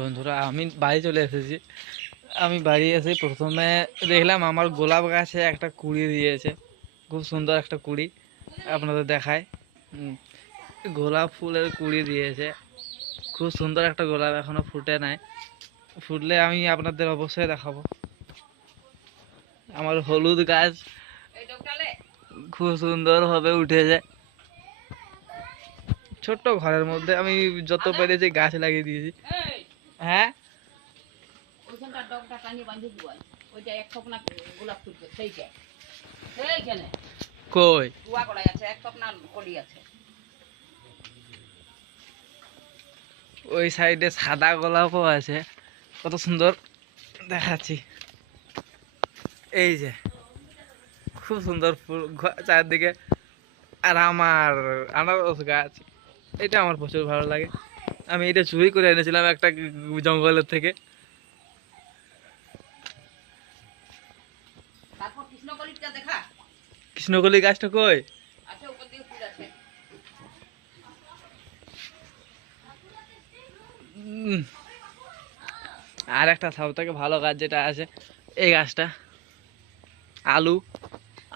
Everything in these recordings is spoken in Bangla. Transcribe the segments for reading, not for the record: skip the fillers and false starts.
বন্ধুরা আমি বাড়ি চলে এসেছি। আমি বাড়ি এসে প্রথমে দেখলাম আমার গোলাপ গাছে একটা কুঁড়ি দিয়েছে, খুব সুন্দর একটা কুঁড়ি। আপনাদের দেখায়, গোলাপ ফুলের কুঁড়ি দিয়েছে, খুব সুন্দর একটা গোলাপ, এখনো ফুটে নাই। ফুটলে আমি আপনাদের অবশ্যই দেখাবো। আমার হলুদ গাছ খুব সুন্দরভাবে উঠেছে। ছোট্ট ঘরের মধ্যে আমি যত পেরেছি গাছ লাগিয়ে দিয়েছি। হ্যাঁ, কই ওই সাইডে সাদা গোলাপও আছে, কত সুন্দর দেখাচ্ছি। এই যে খুব সুন্দর ফুল চারদিকে। আর আমার আনারস গাছ, এটা আমার প্রচুর ভালো লাগে। আমি এটা চুরি করে এনেছিলাম একটা জঙ্গলের থেকে। কৃষ্ণকলি গাছটা কই? আর একটা সব থেকে ভালো গাছ যেটা আছে এই গাছটা,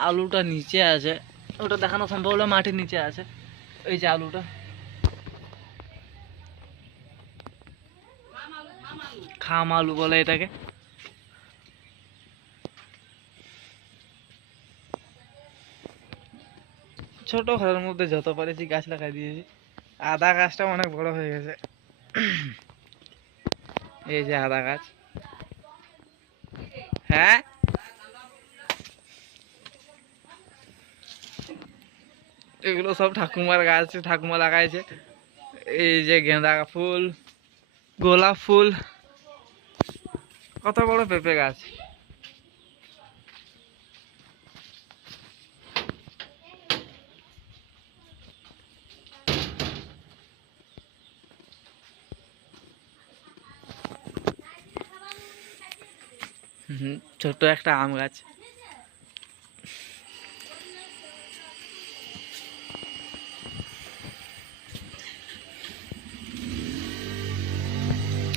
আলুটা নিচে আছে, ওটা দেখানো সম্ভব হলো, মাটির নিচে আছে। এই যে আলুটা, খাম আলু বলে এটাকে। ছোট ঘরের মধ্যে যত পারেছি গাছ লাগাই দিয়েছি। আদা গাছটা অনেক বড় হয়ে গেছে। এই যে আদা গাছ। হ্যাঁ, এগুলো সব ঠাকুমার গাছ, ঠাকুমা লাগাইছে। এই যে গেঁদা ফুল, গোলাপ ফুল, কত বড় পেঁপে গাছ। ছোট্ট একটা আম গাছ।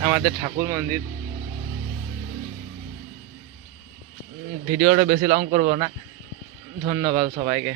আমাদের ঠাকুর মন্দির। ভিডিওটা বেশি লং করবো না। ধন্যবাদ সবাইকে।